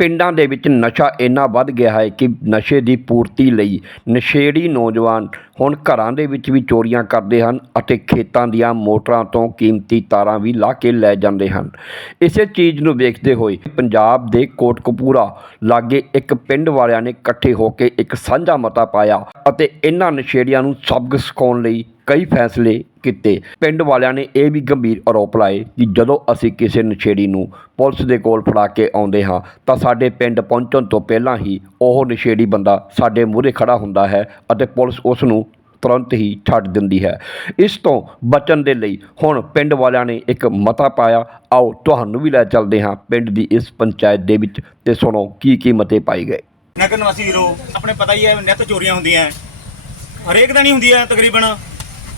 ਪਿੰਡਾਂ ਦੇ ਵਿੱਚ ਨਸ਼ਾ ਇੰਨਾ ਵੱਧ ਗਿਆ ਹੈ ਕਿ ਨਸ਼ੇ ਦੀ ਪੂਰਤੀ ਲਈ ਨਸ਼ੇੜੀ ਨੌਜਵਾਨ ਹੁਣ ਘਰਾਂ ਦੇ ਵਿੱਚ ਵੀ ਚੋਰੀਆਂ ਕਰਦੇ ਹਨ ਅਤੇ ਖੇਤਾਂ ਦੀਆਂ ਮੋਟਰਾਂ ਤੋਂ ਕੀਮਤੀ ਤਾਰਾਂ ਵੀ ਲਾ ਕੇ ਲੈ ਜਾਂਦੇ ਹਨ। ਇਸੇ ਚੀਜ਼ ਨੂੰ ਵੇਖਦੇ ਹੋਏ ਪੰਜਾਬ ਦੇ ਕੋਟਕਪੂਰਾ ਲਾਗੇ ਇੱਕ ਪਿੰਡ ਵਾਲਿਆਂ ਨੇ ਇਕੱਠੇ ਹੋ ਕੇ ਇੱਕ ਸਾਂਝਾ ਮਤਾ ਪਾਇਆ। ਅਤੇ ਇਹਨਾਂ ਨਸ਼ੇੜੀਆਂ ਨੂੰ ਸਬਕ ਸਿਖਾਉਣ ਲਈ ਕਈ ਫੈਸਲੇ ਕੀਤੇ। ਪਿੰਡ ਵਾਲਿਆਂ ਨੇ ਇਹ ਵੀ ਗੰਭੀਰ ਆਰੋਪ ਲਾਏ ਕਿ ਜਦੋਂ ਅਸੀਂ ਕਿਸੇ ਨਸ਼ੇੜੀ ਨੂੰ ਪੁਲਿਸ ਦੇ ਕੋਲ ਫੜਾ ਕੇ ਆਉਂਦੇ ਹਾਂ, ਤਾਂ ਸਾਡੇ ਪਿੰਡ ਪਹੁੰਚਣ ਤੋਂ ਪਹਿਲਾਂ ਹੀ ਉਹ ਨਸ਼ੇੜੀ ਬੰਦਾ ਸਾਡੇ ਮੂਹਰੇ ਖੜਾ ਹੁੰਦਾ ਹੈ ਅਤੇ ਪੁਲਿਸ ਉਸ ਨੂੰ ਤੁਰੰਤ ਹੀ ਛੱਡ ਦਿੰਦੀ ਹੈ। ਇਸ ਤੋਂ ਬਚਣ ਦੇ ਲਈ ਹੁਣ ਪਿੰਡ ਵਾਲਿਆਂ ਨੇ ਇੱਕ ਮਤਾ ਪਾਇਆ। ਆਓ ਤੁਹਾਨੂੰ ਵੀ ਲੈ ਚੱਲਦੇ ਹਾਂ ਪਿੰਡ ਦੀ ਇਸ ਪੰਚਾਇਤ ਦੇ ਵਿੱਚ ਤੇ ਸੁਣੋ ਕੀ ਕੀ ਮਤੇ ਪਾਏ ਗਏ। ਨਗਰ ਨਿਵਾਸੀ ਵੀਰੋ ਆਪਣੇ ਪਤਾ ਹੀ ਹੈ, ਨਿੱਤ ਚੋਰੀਆਂ ਹੁੰਦੀਆਂ ਹਰੇਕ ਦਿਨ ਹੀ ਹੁੰਦੀ ਹੈ ਤਕਰੀਬਨ।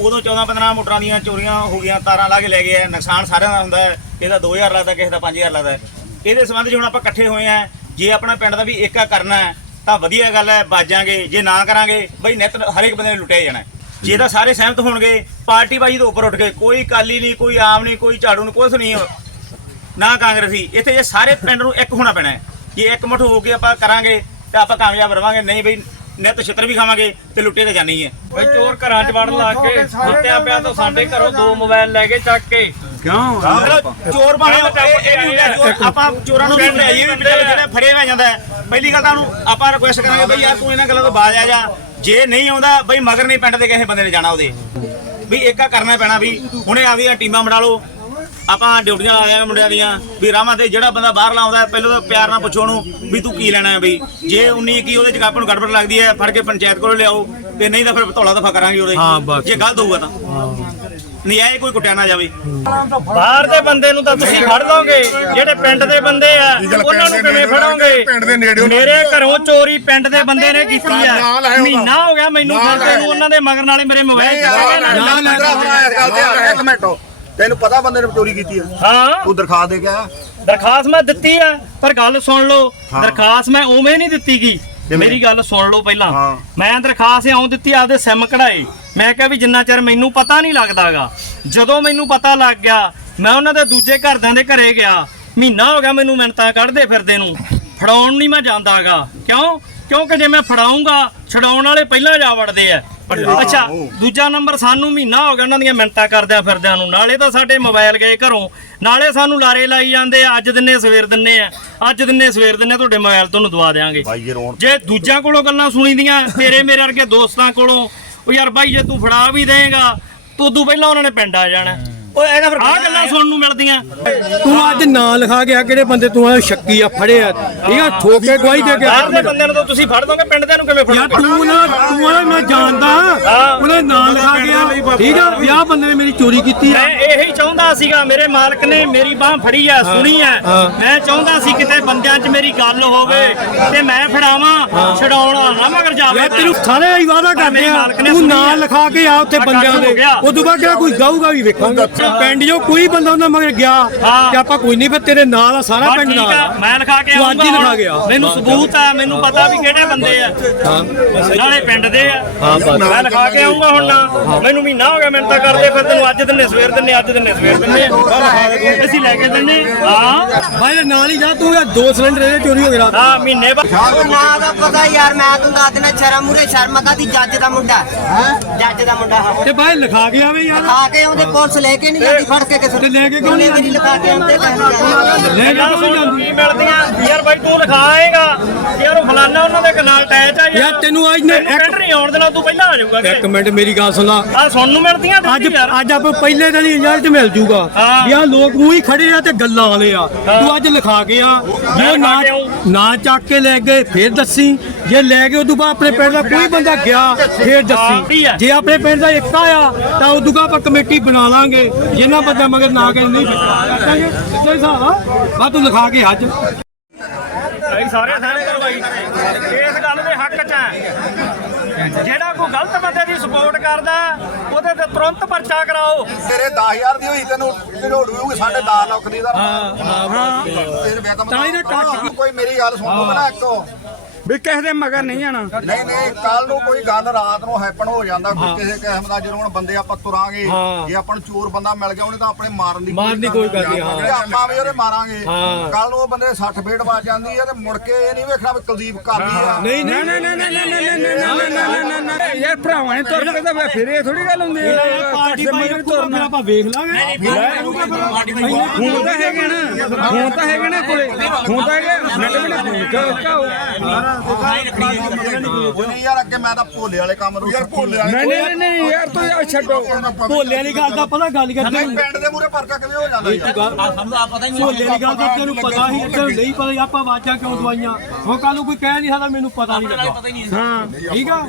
ਉਦੋਂ 14 15 ਮੋਟਰਾਂ ਦੀਆਂ ਚੋਰੀਆਂ ਹੋ ਗਈਆਂ, ਤਾਰਾਂ ਲਾ ਕੇ ਲੈ ਗਏ ਆ ਨੁਕਸਾਨ ਸਾਰਿਆਂ ਦਾ ਹੁੰਦਾ ਹੈ। ਕਿਸੇ ਦਾ 2000 ਲੱਗਦਾ, ਕਿਸੇ ਦਾ 5000 ਲੱਗਦਾ ਇਹਦੇ ਸੰਬੰਧ 'ਚ ਹੁਣ ਆਪਾਂ ਇਕੱਠੇ ਹੋਏ ਆ ਜੇ ਆਪਣਾ ਪਿੰਡ ਦਾ ਵੀ ਏਕਾ ਕਰਨਾ ਹੈ, ਤਾਂ ਵਧੀਆ ਗੱਲ ਹੈ, ਬਾਜਾਂਗੇ। ਜੇ ਨਾ ਕਰਾਂਗੇ, ਬਈ ਨਿੱਤ ਹਰੇਕ ਬੰਦੇ ਨੇ ਲੁੱਟਿਆ ਜਾਣਾ ਜੇ ਤਾਂ ਸਾਰੇ ਸਹਿਮਤ ਹੋਣਗੇ, ਪਾਰਟੀ ਬਾਜੀ ਤੋਂ ਉੱਪਰ ਉੱਠ ਕੇ, ਕੋਈ ਕਾਲੀ ਨਹੀਂ, ਕੋਈ ਆਮ ਨਹੀਂ, ਕੋਈ ਝਾੜੂ ਨਹੀਂ, ਕੁਛ ਨਹੀਂ, ਨਾ ਕਾਂਗਰਸੀ। ਇੱਥੇ ਇਹ ਸਾਰੇ ਪਿੰਡ ਨੂੰ ਇੱਕ ਹੋਣਾ ਪੈਣਾ ਜੇ ਇੱਕ ਮੁੱਠ ਹੋ ਕੇ ਆਪਾਂ ਕਰਾਂਗੇ ਤਾਂ ਆਪਾਂ ਕਾਮਯਾਬ ਰਵਾਂਗੇ ਨਹੀਂ ਬਈ ਨਿੱਤ ਛਿੱਤਰ ਵੀ ਖਾਵਾਂਗੇ ਤੇ ਲੁੱਟੇ ਤਾਂ ਜਾਣੀ ਹੈ। ਬਈ ਚੋਰ ਘਰਾਂ 'ਚ ਵੜ ਲਾ ਕੇ ਹੱਤਿਆ ਪਿਆ ਤੋਂ ਸਾਡੇ ਘਰੋਂ ਦੋ ਮੋਬਾਈਲ ਲੈ ਕੇ ਚੱਕ ਕੇ। ਚੋਰ ਬਣੇ ਇਹ ਇਹ ਵੀ ਹੁੰਦਾ ਹੈ, ਚੋਰ- ਆਪਾਂ ਚੋਰਾਂ ਨੂੰ ਵੀ ਇਹ ਵੀ ਪਿੱਛੇ ਜਿਹੜੇ ਫੜੇ ਹੋਇਆ ਜਾਂਦਾ ਹੈ ਪਹਿਲੀ ਗੱਲ ਤਾਂ ਉਹਨੂੰ ਆਪਾਂ ਰਿਕੁਐਸਟ ਕਰਾਂਗੇ ਬਈ ਯਾਰ ਤੂੰ ਇਹਨਾਂ ਗੱਲਾਂ ਤੋਂ ਬਾਜ਼ ਆ ਜਾ। ਜੇ ਨਹੀਂ ਆਉਂਦਾ ਬਈ ਮਗਰ ਨਹੀਂ ਪਿੰਡ ਦੇ ਕਿਸੇ ਬੰਦੇ ਨੇ ਜਾਣਾ ਉਹਦੇ। ਵੀ ਏਕਾ ਕਰਨਾ ਪੈਣਾ ਵੀ ਹੁਣੇ ਆਪਦੀਆਂ ਟੀਮਾਂ ਬਣਾ ਲਓ ਆਪਾਂ ਡਿਊਟੀਆਂ ਆਏ ਆ ਮੁੰਡਿਆਂ ਦੀਆਂ ਵੀ ਰਾਵਾਂ ਤੇ ਜਿਹੜਾ ਬੰਦਾ ਬਾਹਰ ਲਾਉਂਦਾ ਪਹਿਲਾਂ ਤਾਂ ਪਿਆਰ ਨਾਲ ਪੁੱਛੋ ਉਹਨੂੰ ਵੀ ਤੂੰ ਕੀ ਲੈਣਾ ਹੈ ਬਈ? ਜੇ 19 ਕੀ ਉਹਦੇ ਚ ਆਪਾਂ ਨੂੰ ਗੜਬੜ ਲੱਗਦੀ ਹੈ ਫੜ ਕੇ ਪੰਚਾਇਤ ਕੋਲ ਲਿਆਓ ਤੇ ਨਹੀਂ ਤਾਂ ਫਿਰ ਧੌਲਾ ਦਫਾ ਕਰਾਂਗੇ ਉਹਦੇ। ਜੇ ਗਲਤ ਹੋਊਗਾ ਤਾਂ। ਨਹੀਂ ਆਏ ਕੋਈ ਕੁੱਟਿਆ ਨਾ ਜਾਵੇ। ਬਾਹਰ ਦੇ ਬੰਦੇ ਨੂੰ ਤਾਂ ਤੁਸੀਂ ਫੜ ਲਓਗੇ ਜਿਹੜੇ ਪਿੰਡ ਦੇ ਬੰਦੇ ਆ ਉਹਨਾਂ ਨੂੰ ਕਿਵੇਂ ਫੜੋਗੇ? ਪਿੰਡ ਦੇ ਨੇੜਿਓਂ ਮੇਰੇ ਘਰੋਂ ਚੋਰੀ ਪਿੰਡ ਦੇ ਬੰਦੇ ਨੇ ਕੀਤੀ ਆ। ਮਹੀਨਾ ਹੋ ਗਿਆ ਮੈਨੂੰ ਫਿਰਦੇ। ਨੂੰ ਉਹਨਾਂ ਦੇ ਮਗਰ ਨਾਲੇ ਮੇਰੇ ਮੋਬਾਈਲ ਚੱਕ ਕੇ ਲੈ ਨਾ ਗਏ। ਨਾ ਹੋਣਾ ਇਸ ਗੱਲ ਤੇ ਆ ਇੱਕ ਮਿੰਟ। ਤੈਨੂੰ ਪਤਾ ਬੰਦੇ ਨੇ ਚੋਰੀ ਕੀਤੀ ਆ? ਹਾਂ। ਤੂੰ ਦਰਖਾਸਤ ਦੇ ਗਿਆ ਦਰਖਾਸਤ ਮੈਂ ਦਿੱਤੀ ਆ ਪਰ ਗੱਲ ਸੁਣ ਲਓ। ਹਾਂ। ਦਰਖਾਸਤ ਮੈਂ ਉਵੇਂ ਨਹੀਂ ਦਿੱਤੀ ਗਈ। ਮੇਰੀ ਗੱਲ ਸੁਣ ਲਓ ਪਹਿਲਾਂ। ਹਾਂ। ਮੈਂ ਦਰਖਾਸਤ ਇਉਂ ਦਿੱਤੀ ਆਪਦੇ ਸਿਮ ਕਢਾਏ। ਮੈਂ ਕਿਹਾ ਵੀ ਜਿੰਨਾ ਚਿਰ ਮੈਨੂੰ ਪਤਾ ਨਹੀਂ ਲੱਗਦਾਗਾ ਜਦੋਂ ਮੈਨੂੰ ਪਤਾ ਲੱਗ ਗਿਆ ਮੈਂ ਉਹਨਾਂ ਦੇ ਦੂਜੇ ਘਰਦਿਆਂ ਦੇ ਘਰੇ ਗਿਆ। ਮਹੀਨਾ ਹੋ ਗਿਆ ਮੈਨੂੰ ਮਿੰਤਾਂ ਕੱਢਦੇ ਫਿਰਦੇ ਨੂੰ। ਫੜਾਉਣ ਨਹੀਂ ਮੈਂ ਜਾਂਦਾਗਾ। ਕਿਉਂ? ਕਿਉਂਕਿ ਜੇ ਮੈਂ ਫੜਾਉਂਗਾ ਛਡਾਉਣ ਵਾਲੇ ਪਹਿਲਾਂ ਜਾ ਵੜਦੇ ਆ। ਅੱਛਾ ਦੂਜਾ ਨੰਬਰ ਸਾਨੂੰ ਮਹੀਨਾ ਹੋ ਗਿਆ ਉਹਨਾਂ ਦੀਆਂ ਮਿੰਟਾਂ ਕਰਦਿਆਂ ਫਿਰਦਿਆਂ ਨੂੰ। ਨਾਲੇ ਤਾਂ ਸਾਡੇ ਮੋਬਾਈਲ ਗਏ ਘਰੋਂ। ਨਾਲੇ ਸਾਨੂੰ ਲਾਰੇ ਲਾਈ ਜਾਂਦੇ ਆ ਅੱਜ ਦਿਨੇ ਸਵੇਰ ਦਿਨੇ ਆ। ਅੱਜ ਦਿਨੇ ਸਵੇਰ ਦਿਨੇ ਤੁਹਾਡੇ ਮੋਬਾਈਲ ਤੁਹਾਨੂੰ ਦਵਾ ਦੇਾਂਗੇ ਜੇ ਦੂਜਿਆਂ ਕੋਲੋਂ ਗੱਲਾਂ ਸੁਣੀਦੀਆਂ ਤੇਰੇ ਮੇਰੇ ਵਰਗੇ ਦੋਸਤਾਂ ਕੋਲੋਂ ਉਹ ਯਾਰ ਬਾਈ ਜੇ ਤੂੰ ਫੜਾ ਵੀ ਦੇਂਗਾ ਤੂੰ ਉਦੋਂ ਪਹਿਲਾਂ ਉਹਨਾਂ ਨੇ ਪਿੰਡ ਆ ਜਾਣਾ। ਉਹ ਇਹਦਾ ਫਿਰ ਗੱਲਾਂ ਸੁਣਨ ਨੂੰ ਮਿਲਦੀਆਂ। ਤੂੰ ਅੱਜ ਨਾਂ ਲਿਖਾ ਗਿਆ ਕਿਹੜੇ ਬੰਦੇ ਤੂੰ ਆ ਸ਼ੱਕੀ ਆ ਫੜਿਆ ਠੀਕ ਆ ਠੋਕ ਗਵਾਹੀ ਦੇ ਕੇ ਬਾਹਰ ਦੇ ਬੰਦਿਆਂ ਨੂੰ ਤਾਂ ਤੁਸੀਂ ਫੜ ਦੋਗੇ ਪਿੰਡ ਦੇ ਨੂੰ ਕਿਵੇਂ ਯਾਰ ਫੜੋਗੇ ਤੂੰ ਨਾ ਤੂੰ ਆ ਮੈਂ ਜਾਣਦਾ। ਠੀਕ ਆ ਵੀ ਆਹ ਬੰਦੇ ਨੇ ਮੇਰੀ ਚੋਰੀ ਕੀਤੀ ਆ। ਮੈਂ ਇਹੀ ਚਾਹੁੰਦਾ ਸੀਗਾ ਮੇਰੇ ਮਾਲਕ ਨੇ ਮੇਰੀ ਬਾਹ ਫੜੀ ਆ ਸੁਣੀ ਆ। ਮੈਂ ਚਾਹੁੰਦਾ ਸੀ ਕਿਤੇ ਬੰਦਿਆਂ 'ਚ ਮੇਰੀ ਗੱਲ ਹੋਵੇ ਤੇ ਮੈਂ ਫੜਾਵਾਂ ਛਡਾਉਣਾ ਨਾ ਮਗਰ ਜਾਵੇ ਯਾਰ ਤੈਨੂੰ ਸਾਰੇ ਹੀ ਵਾਦਾ ਕਰਦੇ ਆ। ਨੇ ਤੂੰ ਨਾਂ। ਲਿਖਾ ਕੇ ਆ ਉੱਥੇ ਬੰਦਿਆਂ ਦੇ। ਉਦੋਂ ਬਾਅਦ ਕਿਹੜਾ ਕੋਈ ਗਾਊਗਾ ਵੀ ਵੇਖਾਂਗੇ। ਪਿੰਡ ਜੋ ਕੋਈ ਬੰਦਾ ਉਹਨਾਂ ਮਗਰ ਗਿਆ। ਤੇ ਆਪਾਂ ਕੋਈ ਨਹੀਂ ਫਿਰ ਤੇਰੇ ਨਾਲ ਆ ਸਾਰਾ ਪਿੰਡ ਨਾਲ। ਮੈਂ ਲਿਖਾ ਕੇ ਤੂੰ ਅੱਜ ਹੀ ਆਊਂਗਾ ਲਿਖਾ। ਗਿਆ। ਮੈਨੂੰ ਸਬੂਤ ਆ ਮੈਨੂੰ ਪਤਾ ਵੀ ਕਿਹੜੇ ਬੰਦੇ ਆ। ਨਾਲੇ ਪਿੰਡ ਦੇ ਆ। ਮੈਂ ਲਿਖਾ ਕੇ ਆਉਂਗਾ ਹੁਣ ਨਾ। ਮੈਨੂੰ ਮਹੀਨਾ ਹੋ ਗਿਆ ਮੈਨੂੰ ਤਾਂ ਕਰਦੇ ਫਿਰ ਤੈਨੂੰ ਅੱਜ ਦਿਨੇ ਸਵੇਰ ਦਿਨੇ ਅੱਜ ਦਿਨੇ ਸਵੇਰ ਦਿਨੇ। ਅਸੀਂ ਲੈ ਕੇ ਦਿੰਨੇ ਹਾਂ। ਬਾਈ ਨਾਲ ਹੀ ਜਾ ਤੂੰ ਯਾਰ ਦੋ ਸਿਲੰਡਰ ਇਹਦੇ ਚੋਰੀ ਹੋ ਗਏ ਰਾਤ ਹਾਂ ਮਹੀਨੇ ਬਾਅਦ। ਉਹ ਨਾ ਦਾ ਪਤਾ ਯਾਰ ਮੈਂ ਤੈਨੂੰ ਦੱਸ ਦੇਣਾ ਸ਼ਰਮ ਮੂਰੇ ਸ਼ਰਮ ਕਾਦੀ ਜੱਜ ਦਾ ਮੁੰਡਾ? ਜੱਜ ਦਾ ਮੁੰਡਾ ਹਾਂ ਤੇ ਬਾਈ ਲਿਖਾ ਕੇ ਆਵੇ ਯਾਰ। ਆ ਕੇ ਉਹਦੇ ਪੁਲਿਸ ਲੈ ਕੇ ਨਹੀਂ ਜਾਂਦੀ ਫੜ ਕੇ ਕਿਸੇ ਤੇ ਲੈ ਕੇ ਕਿਉਂ ਨਹੀਂ ਮੇਰੀ ਲਿਖਾ ਕੇ ਆਉਂਦੇ ਕਹਿੰਦੇ ਲੈ ਕੇ ਕਿਉਂ ਨਹੀਂ ਸੁਣ ਜਾਂਦੀ? ਕੀ ਮਿਲਦੀਆਂ? ਯਾਰ ਬਾਈ ਤੂੰ ਲਿਖਾਏਗਾ ਯਾਰ ਉਹ ਫਲਾਨਾ ਉਹਨਾਂ ਦੇ ਨਾਲ ਅਟੈਚ ਆ ਯਾਰ। ਤੈਨੂੰ ਅੱਜ ਨੇ ਨਹੀਂ ਆਉਣ ਦੇਣਾ ਤੂੰ ਪਹਿਲਾਂ ਆ ਜਾਊਗਾ ਇੱਕ ਮਿੰਟ ਮੇਰੀ ਗੱਲ ਸੁਣ ਲਾ। ਆ ਸੁਣਨ ਨੂੰ ਮਿਲਦੀਆਂ ਅੱਜ ਅੱਜ ਆਪਾਂ ਪਹਿਲੇ ਦਿਨ ਹੀ ਰਿਜ਼ਲਟ ਮਿਲ ਜੂਗਾ। ਵੀ ਆ ਲੋਕ ਉਹੀ ਖੜੇ ਆ ਤੇ ਗੱਲਾਂ ਵਾਲੇ ਆ। ਤੂੰ ਅੱਜ ਲਿਖਾ ਕੇ ਆ। ਜੇ ਨਾ। ਨਾ ਚੱਕ ਕੇ ਲੈ ਗਏ ਫੇਰ ਦੱਸੀ। ਜੇ ਲੈ ਗਏ ਉਦੋਂ ਬਾਅਦ ਆਪਣੇ ਪਿੰਡ ਦਾ ਕੋਈ ਬੰਦਾ ਗਿਆ ਫੇਰ ਦੱਸੀ। ਜੇ ਆਪਣੇ ਪਿੰਡ ਦਾ ਇੱਕਾ ਆ ਤਾਂ ਉਦੋਂ ਬਾਅਦ ਆਪਾਂ ਕਮੇਟੀ ਬਣਾ ਲਾਂਗੇ। ਜਿੰਨਾ ਬੰਦਾ ਮਗਰ ਨਾ ਗਏ ਨਹੀਂ ਕਰਾਂਗੇ ਹਿਸਾਬ ਆ। ਬਾ ਤੂੰ ਲਿਖਾ ਕੇ ਅੱਜ। ਸਾਰੇ ਸਹਿਮਤ ਕਰਵਾਈ ਇਸ ਗੱਲ ਦੇ ਹੱਕ 'ਚ ਹੈ। ਜਿਹੜਾ ਕੋਈ ਗਲਤ ਬੰਦੇ ਦੀ ਸਪੋਰਟ ਕਰਦਾ ਉਹਦੇ ਤੇ ਤੁਰੰਤ ਪਰਚਾ ਕਰਾਓ। ਤੇਰੇ 10000 ਦੀ ਹੋਈ ਤੈਨੂੰ ਝੋੜ ਹੋਊਗੀ ਸਾਡੇ 10 ਲੱਖ ਦੀ। ਦਾ ਹਾਂ। ਹਾਂ ਤੇਰੇ ਕੱਟ ਕੋਈ ਮੇਰੀ ਗੱਲ ਸੁਣ ਲਓ ਨਾ ਇੱਕੋ। ਵੀ ਕਿਸੇ ਦੇ ਮਗਰ ਨਹੀਂ ਆਣਾ ਨਹੀਂ ਨਹੀਂ ਕੱਲ ਨੂੰ ਕੋਈ ਗੱਲ ਰਾਤ ਨੂੰ ਹੈਪਨ ਹੋ ਜਾਂਦਾ ਕੋਈ ਕਿਸੇ ਕਿਸਮ ਦਾ ਜਦੋਂ ਹੁਣ ਬੰਦੇ ਆਪਾਂ ਤੁਰਾਂਗੇ ਹਾਂ। ਜੇ ਆਪਾਂ ਨੂੰ ਚੋਰ ਬੰਦਾ ਮਿਲ ਗਿਆ ਉਹਨੇ ਤਾਂ ਆਪਣੇ ਮਾਰਨ ਦੀ ਮਾਰਨ ਦੀ ਕੋਈ ਗੱਲ ਨਹੀਂ, ਹਾਂ। ਤੇ ਆਪਾਂ ਵੀ ਉਹਦੇ ਮਾਰਾਂਗੇ ਹਾਂ। ਕੱਲ ਨੂੰ ਉਹ ਬੰਦੇ 60 ਫੇਟ ਵੱਜ ਜਾਂਦੀ ਹੈ ਤੇ ਮੁੜ ਕੇ ਇਹ ਨਹੀਂ ਵੇਖਣਾ ਵੀ ਕੁਲਦੀਪ ਕਰ ਲਈ ਆ ਨਹੀਂ ਨਹੀਂ ਨਾ ਨਾ ਨਾ ਨਾ ਨਾ ਨਾ ਨਾ ਨਾ ਨਾ ਨਾ ਨਾ ਯਾਰ ਭਰਾਵਾਂ ਨੇ ਤੁਰ ਕੇ ਤਾਂ ਫਿਰ ਇਹ ਥੋੜੀ ਗੱਲ ਹੁੰਦੀ ਹੈ ਪਾਰਟੀ ਮਗਰ ਤੁਰਨਾ ਆਪਾਂ ਵੇਖ ਲਾਂਗੇ ਹੁਣ ਤਾਂ ਹੈਗੇ ਨਾ ਹੁਣ ਤਾਂ ਹੈਗੇ ਨਾ ਕੋਲੇ ਹੁਣ ਤਾਂ ਹੈਗੇ ਮਿੰਟ ਮਿੰਟ ਫੋਨ ਕਾ ਕਾਓ ਉਹ ਨਹੀਂ ਯਾਰ ਅੱਗੇ ਮੈਂ ਤਾਂ ਭੋਲੇ ਵਾਲੇ ਕੰਮ ਨੂੰ ਯਾਰ ਭੋਲੇ ਨਹੀਂ ਨਹੀਂ ਨਹੀਂ ਯਾਰ ਤੂੰ ਯਾਰ ਛੱਡੋ ਭੋਲੇ ਵਾਲੀ ਗੱਲ ਦਾ ਪਤਾ ਗੱਲ ਕਰਦੇ ਨਹੀਂ ਪਿੰਡ ਦੇ ਮੂਰੇ ਪਰਚਾ ਕਿਵੇਂ ਹੋ ਜਾਂਦਾ ਯਾਰ? ਭੋਲੇ ਵਾਲੀ ਗੱਲ ਦਾ ਤੈਨੂੰ ਪਤਾ ਹੀ ਤੈਨੂੰ ਨਹੀਂ ਪਤਾ ਸੀ ਆਪਾਂ ਆਵਾਜ਼ਾਂ ਕਿਉਂ ਦਵਾਈਆਂ? ਹੁਣ ਕੱਲ ਨੂੰ ਕੋਈ ਕਹਿ ਨਹੀਂ ਸਕਦਾ ਮੈਨੂੰ ਪਤਾ ਨਹੀਂ ਲੱਗਾ ਹਾਂ ਠੀਕ ਆ?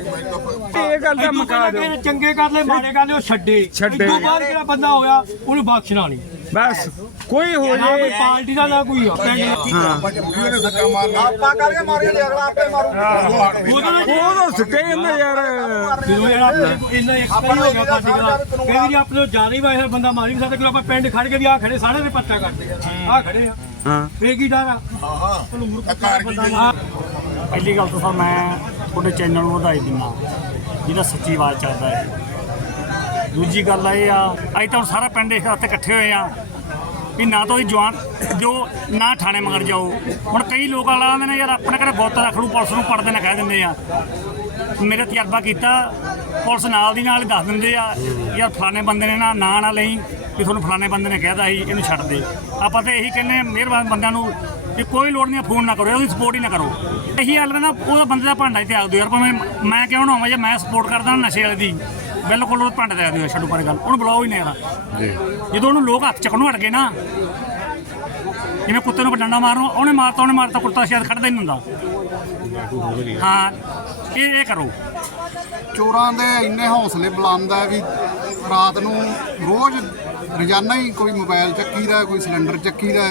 ਇਹ ਗੱਲ ਮੁਕਾ ਚੰਗੇ ਕਰ ਲਏ ਮਾੜੇ ਕਰ ਲਏ ਉਹ ਛੱਡੇ। ਛੱਡੇ। ਬਾਅਦ ਜਿਹੜਾ ਬੰਦਾ ਹੋਇਆ ਉਹਨੂੰ ਬਖਸ਼ਣਾ ਨਹੀਂ। ਬਸ ਕੋਈ ਹੋ ਜੇ। ਪਾਰਟੀ ਦਾ ਨਾ ਕੋਈ ਆ। ਆਪਾਂ ਕਰਕੇ ਮਾਰੇ ਅਗਲਾ ਆਪੇ ਮਾਰੂ। ਉਹ ਤਾਂ ਸੁੱਟੇ ਜਾਂਦਾ ਯਾਰ। ਜਦੋਂ ਯਾਰ ਆਪਣੇ ਕੋਲ ਇੰਨਾ ਇੱਕ ਵਾਰੀ ਹੋ ਗਿਆ ਪਾਰਟੀ ਦਾ ਕਈ ਵਾਰੀ ਆਪਣੇ ਤੋਂ ਜ਼ਿਆਦਾ ਹੀ ਵਾਇਰ ਬੰਦਾ ਮਾਰੀ ਵੀ ਸਕਦਾ। ਕਿ ਆਪਾਂ ਪਿੰਡ ਖੜ ਕੇ ਵੀ ਆ ਖੜੇ ਸਾਰੇ ਦੇ ਪੱਤਾ ਕਰਦੇ ਆ। ਆ ਖੜੇ ਆ। ਹਾਂ। ਫੇਰ ਕੀ ਡਰ ਆ? ਹਾਂ ਪਹਿਲੀ ਗੱਲ ਤਾਂ ਸਰ ਮੈਂ ਤੁਹਾਡੇ ਚੈਨਲ ਨੂੰ ਵਧਾਈ ਦਿੰਦਾ। ਜਿਹਦਾ ਸੱਚੀ ਆਵਾਜ਼ ਚੱਲਦਾ ਹੈ। ਦੂਜੀ ਗੱਲ ਇਹ ਆ ਅੱਜ ਤਾਂ ਹੁਣ ਸਾਰਾ ਪਿੰਡ ਇਸ ਹੱਥ ਇਕੱਠੇ ਹੋਏ ਆ ਵੀ ਨਾ ਤਾਂ ਉਹ ਜਵਾਨ ਜੋ ਨਾ ਥਾਣੇ ਮਗਰ ਜਾਓ। ਹੁਣ ਕਈ ਲੋਕ ਆਲਾ ਆਉਂਦੇ ਨੇ, ਯਾਰ ਆਪਣੇ ਘਰੇ ਬੋਤਲ ਰੱਖ ਲੂ ਪੁਲਿਸ ਨੂੰ ਪੜਦੇ ਨੇ ਕਹਿ ਦਿੰਦੇ ਆ। ਮੇਰੇ ਤਜਰਬਾ ਕੀਤਾ, ਪੁਲਿਸ ਨਾਲ ਦੀ ਨਾਲ ਹੀ ਦੱਸ ਦਿੰਦੇ ਆ, ਯਾਰ ਫਲਾਣੇ ਬੰਦੇ ਨੇ ਨਾ, ਨਾਂ ਨਾ ਲਈ, ਵੀ ਤੁਹਾਨੂੰ ਫਲਾਣੇ ਬੰਦੇ ਨੇ ਕਹਿਦਾ ਸੀ, ਇਹਨੂੰ ਛੱਡ ਦੇ। ਆਪਾਂ ਤਾਂ ਇਹੀ ਕਹਿੰਦੇ ਹਾਂ ਮਿਹਰਬਾਨ ਬੰਦਿਆਂ ਨੂੰ ਕਿ ਕੋਈ ਲੋੜ ਨਹੀਂ ਫੋਨ ਨਾ ਕਰੋ ਉਹਦੀ ਸਪੋਰਟ ਹੀ ਨਾ ਕਰੋ। ਇਹੀ ਹਾਲ ਨਾ ਉਹਦਾ ਬੰਦੇ ਦਾ ਭਾਂਡਾ ਹੀ ਤਿਆਗ ਦਿਓ, ਯਾਰ ਭਾਵੇਂ ਮੈਂ ਕਿਉਂ ਨਾ ਹੋਵਾਂ, ਜੇ ਮੈਂ ਸਪੋਰਟ ਕਰਦਾ ਨਸ਼ੇ ਵਾਲੇ ਦੀ। ਬਿਲਕੁਲ ਉਹ ਭਾਂਡਾ ਤਿਆਗ ਦਿਓ ਛੱਡੋ ਪਰੇ ਗੱਲ। ਉਹਨੂੰ ਬੁਲਾਓ ਹੀ ਨਹੀਂ ਯਾਰ ਜਦੋਂ ਉਹਨੂੰ ਲੋਕ ਹੱਥ ਚੱਕਣੋਂ ਹਟ ਗਏ ਨਾ ਜਿਵੇਂ ਕੁੱਤੇ ਨੂੰ ਡੰਡਾ ਮਾਰੋ ਉਹਨੇ ਮਾਰਤਾ ਉਹਨੇ ਮਾਰਤਾ ਕੁੱਤਾ ਸ਼ਾਇਦ ਖੜਦਾ ਹੀ ਨਹੀਂ ਹੁੰਦਾ। ਹਾਂ ਇਹ ਇਹ ਕਰੋ। ਚੋਰਾਂ ਦੇ ਇੰਨੇ ਹੌਸਲੇ ਬੁਲੰਦ ਹੈ ਵੀ ਰਾਤ ਨੂੰ ਰੋਜ਼ ਰੋਜ਼ਾਨਾ ਹੀ ਕੋਈ ਮੋਬਾਈਲ ਚੱਕੀਦਾ ਕੋਈ ਸਿਲੰਡਰ ਚੱਕੀਦਾ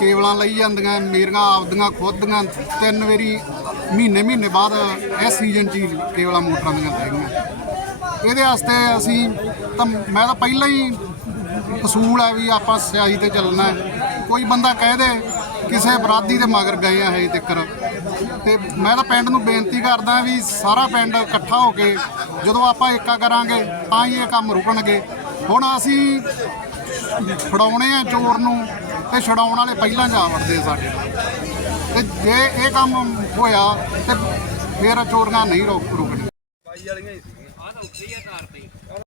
ਕੇਬਲਾਂ ਲਈ ਜਾਂਦੀਆਂ ਮੇਰੀਆਂ ਆਪਦੀਆਂ ਖੁਦ ਦੀਆਂ ਤਿੰਨ ਵਾਰੀ ਮਹੀਨੇ ਮਹੀਨੇ ਬਾਅਦ ਇਸ ਸੀਜ਼ਨ 'ਚ ਹੀ ਕੇਬਲਾਂ ਮੋਟਰਾਂ ਦੀਆਂ ਲੈਗੀਆਂ ਇਹਦੇ ਵਾਸਤੇ ਅਸੀਂ ਤਾਂ ਮੈਂ ਤਾਂ ਪਹਿਲਾਂ ਹੀ ਅਸੂਲ ਹੈ ਵੀ ਆਪਾਂ ਸਿਆਹੀ ਤੇ ਚੱਲਣਾ ਹੈ। ਕੋਈ ਬੰਦਾ ਕਹਿ ਦੇ ਕਿਸੇ ਅਪਰਾਧੀ ਦੇ ਮਗਰ ਗਏ ਆ ਹਜੇ ਤੱਕ ਤੇ ਮੈਂ ਤਾਂ ਪਿੰਡ ਨੂੰ ਬੇਨਤੀ ਕਰਦਾ ਵੀ ਸਾਰਾ ਪਿੰਡ ਇਕੱਠਾ ਹੋ ਕੇ ਜਦੋਂ ਆਪਾਂ ਏਕਾ ਕਰਾਂਗੇ ਤਾਂ ਹੀ ਇਹ ਕੰਮ ਰੁਕਣਗੇ। ਹੁਣ ਅਸੀਂ ਫੜਾਉਣੇ ਆ ਚੋਰ ਨੂੰ ਤੇ ਛਡਾਉਣ ਵਾਲੇ ਪਹਿਲਾਂ ਜਾ ਵੜਦੇ ਸਾਡੇ ਨਾਲ। ਤੇ ਜੇ ਇਹ ਕੰਮ ਹੋਇਆ ਤੇ ਫਿਰ ਚੋਰੀਆਂ ਨਹੀਂ ਔਖੀ ਆ ਤਾਰ